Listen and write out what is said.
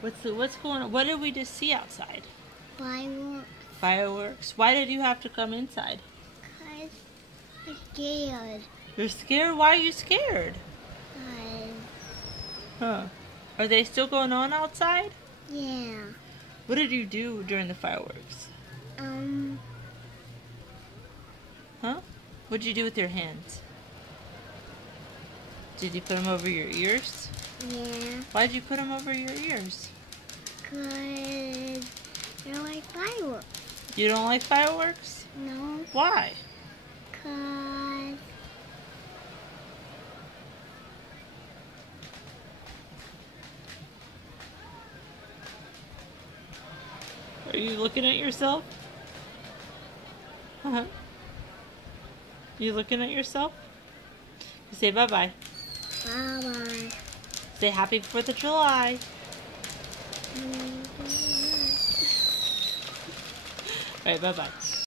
What's going on? What did we just see outside? Fireworks. Fireworks. Why did you have to come inside? Cause I'm scared. You're scared? Why are you scared? Cause, Huh. Are they still going on outside? yeah. What did you do during the fireworks? Huh? What did you do with your hands? Did you put them over your ears? Yeah. Why did you put them over your ears? Cause they're like fireworks. You don't like fireworks? No. Why? Cause Are you looking at yourself? Uh-huh. You looking at yourself? Say bye-bye. bye-bye. Say happy 4th of July. Alright, bye-bye.